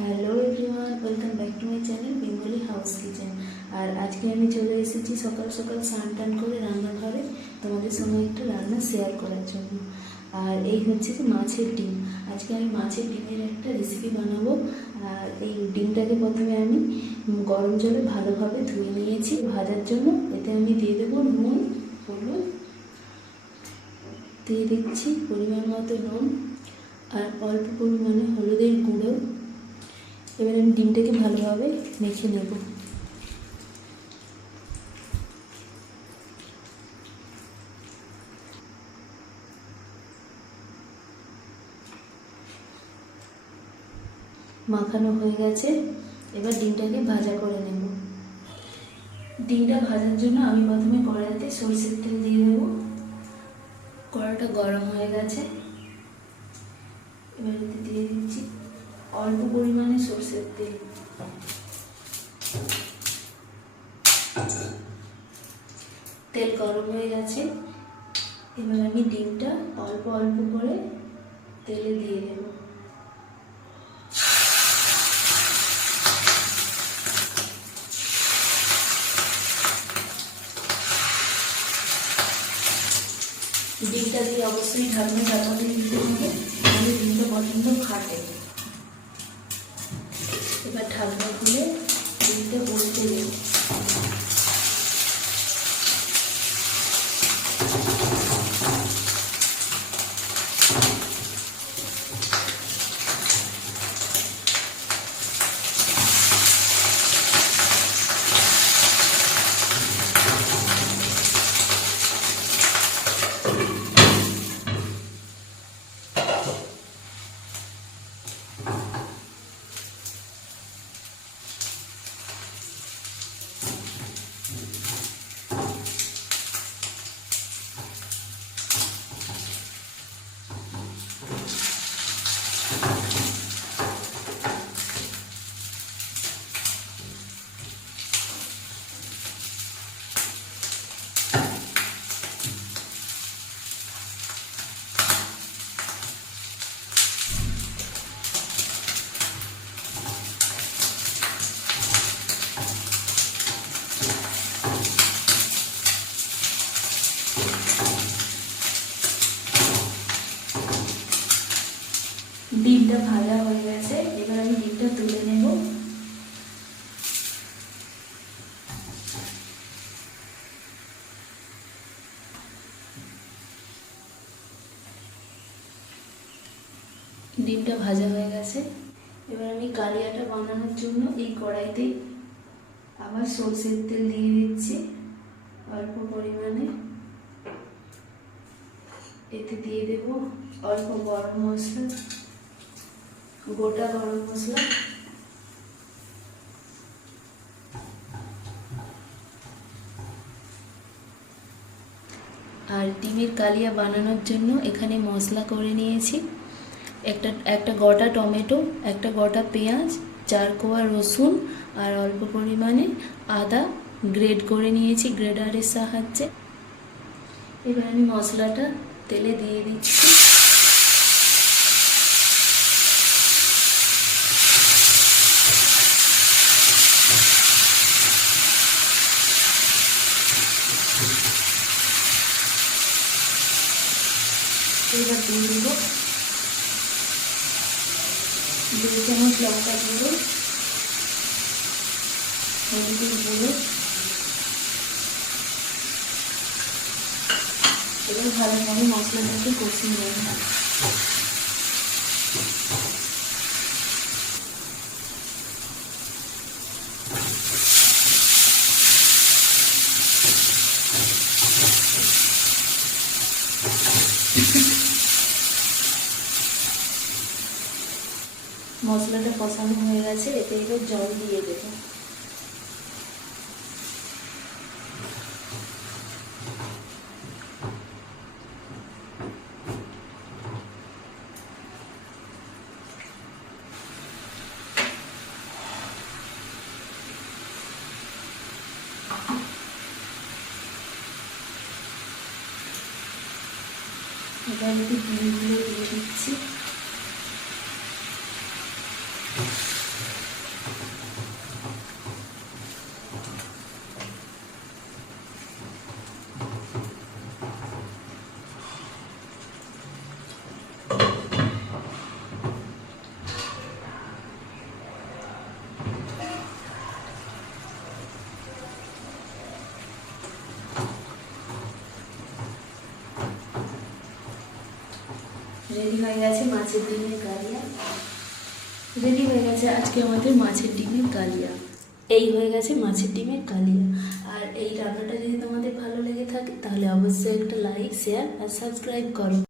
Hello everyone welcome back to my channel Bengali house kitchen আর আজকে আমি চলে এসেছি সকাল সকাল স্নান টান করে রান্নাঘরে তোমাদের সঙ্গে একটু রান্না শেয়ার করার জন্য। আর এই হচ্ছে কি মাছের ডিম। আজকে আমি মাছের ডিমের একটা রেসিপি বানাবো। আর এই ডিমটাকে প্রথমে আমি গরম জলে ভালোভাবে ধুয়ে নিয়েছি। ভাজার জন্য এতে আমি দিয়ে দেবো নুন, হলুদ, দিয়ে দিচ্ছি পরিমাণ মতো নুন, আর অল্প পরিমাণে হলুদের গুঁড়ো। এবার আমি ডিমটাকে ভালোভাবে মেখে নেব। মাখানো হয়ে গেছে। এবার ডিমটাকে ভাজা করে নেব। ডিমটা ভাজার জন্য আমি প্রথমে কড়াইতে সরষের তেল দিয়ে দেবো। কড়াটা গরম হয়ে গেছে। এবার অল্প পরিমাণে সর্ষের তেল। তেল গরম হয়ে গেছে। এবার আমি ডিমটা অল্প অল্প করে তেলে দিয়ে দেব। ডিমটা দিয়ে অবশ্যই ঢাকনা ঢাকা দিয়ে দিতে হবে। ডিমটা পছন্দ ফাটে। এবার ঢাকনা খুলে ডিমটা বলতে দেব ডিমটা ভাজা হয়ে গেছে, এবার আমি ডিমটা তুলে নেব। ডিমটা ভাজা হয়ে গেছে। এবার আমি কালিয়াটা বানানোর জন্য এই কড়াইতে আবার সরষের তেল দিয়ে দিচ্ছি অল্প পরিমাণে। এতে দিয়ে দেব অল্প গরম মশলা। গোটা গরম মশলা। আর ডিমের কালিয়া বানানোর জন্য এখানে মশলা করে নিয়েছি। একটা একটা গোটা টমেটো, একটা গোটা পেঁয়াজ, চার কোয়া রসুন, আর অল্প পরিমাণে আদা গ্রেড করে নিয়েছি গ্রেডারের সাহায্যে। এবার আমি মশলাটা তেলে দিয়ে দিচ্ছি। এবার দিয়ে দেব। দুই চামচ লঙ্কা গুঁড়ো হলুদের গুঁড়ো এবার ভালোভাবে মশলাটাকে কষিয়ে নেব। মশলাটা কষানো হয়ে গেছে এতে এবার জল দিয়ে দেবো। এবার ডিমগুলো দিয়ে দিচ্ছি। रेडी हो गया मे कर दिया। রেডি হয়ে গেছে আজকে আমাদের মাছের ডিমের কালিয়া এই হয়ে গেছে মাছের ডিমের কালিয়া আর এই রান্নাটা যদি তোমাদের ভালো লেগে থাকে, তাহলে অবশ্যই একটা লাইক শেয়ার আর সাবস্ক্রাইব করো।